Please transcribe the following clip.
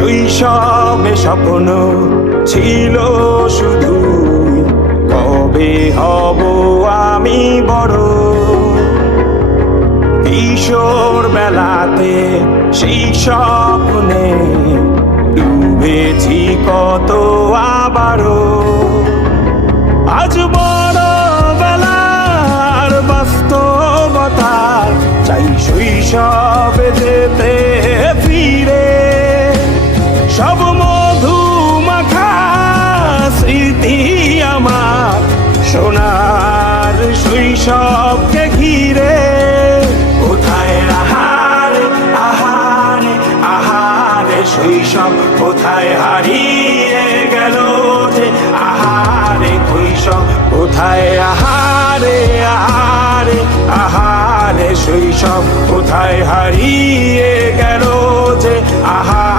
শৈশবে স্বপ্ন ছিল শুধু কবে হব আমি বড়। কিশোর বেলাতে সেই স্বপ্নে ডুবেছি কত আবারও। আজ বড় বেলার বাস্তবতার চাই শৈশবে যেতে ফিরে। সব মধু মাখা স্মৃতি আমার সোনার শৈশবকে ঘিরে। কোথায় আহারে আহারে আহারে শৈশব কোথায় হারিয়ে গেল যে আহারে শৈশব কোথায় আহারে আহারে আহারে শৈশব কোথায় হারিয়ে গেল যে আহারে।